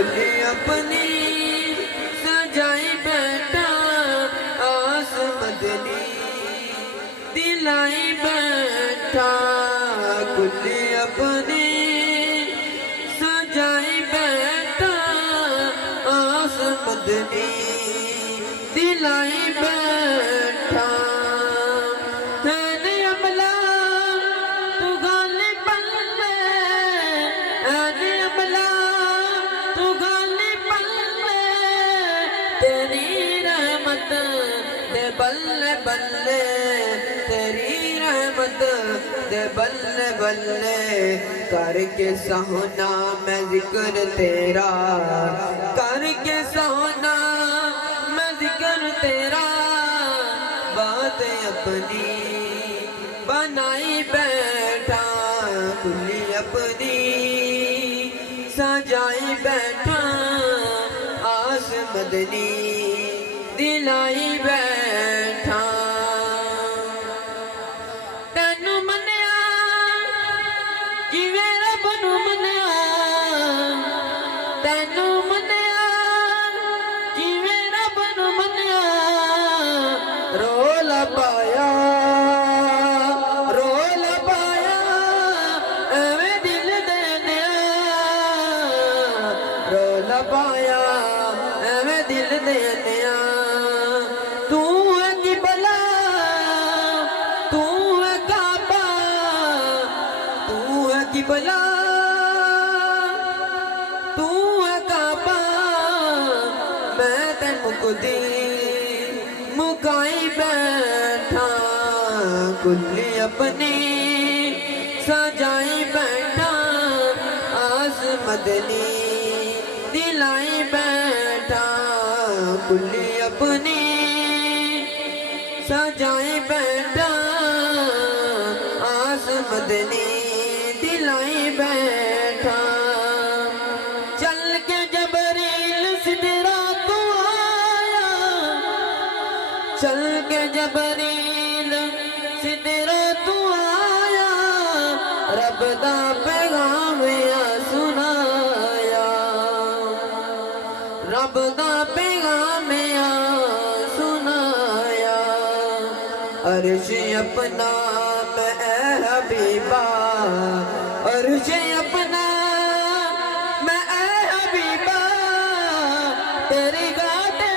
कुल्ली अपनी सजाई बैठा आस मदनी दिलाई बैठा कुल्ली अपनी सजाई बैठा आस मदनी दिलाई बैठा तेने अमला तू गाली पल्ले तेने अमला तू गाली पल्ले तेरी रहमत दे बल्ले बल्ले तेरी रहमत दे बल्ले बल्ले करके सोना मैं जिक्र तेरा करके सोना मैं जिक्र तेरा बात अपनी बनाई बैठा कुल्ली अपनी सजाई बैठा आस मदनी दिलाई बैठा तेनू मन्या जिवें रब नू मन्या तेनू मन्या जिवें रब नू मन्या रोला पाया एवें दिल देनिया रोला पाया एवें दिल देनिया तू है किबला तू है काबा तू है किबला तू है काबा मैं ते मुकदी मुकाई बैठा कुल्ली अपनी सजाई बैठा आस मदनी दिलाई बैठा कुल्ली अपनी सजाई बैठा आस मदनी दिलाई बैठा चल के जबरील सिदरा तू आया चल के जबरील सिदरा तू आया रब दा पैगाम या सुनाया रब दा पैगाम या सुनाया अर्श अपना मैं हबीबा अर्श अपना मैं हबीबा तेरी गाते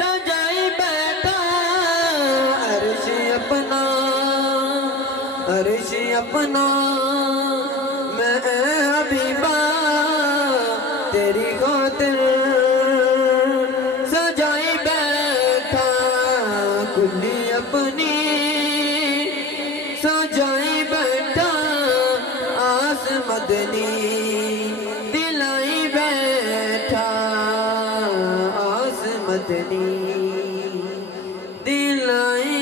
सजाई बैठा अर्श अपना मैं हबीबा तेरी खातिर सजाई बैठा कुल्ली अपनी सजाई बैठा आस मदनी दिलाई बैठा आस मदनी दिलाई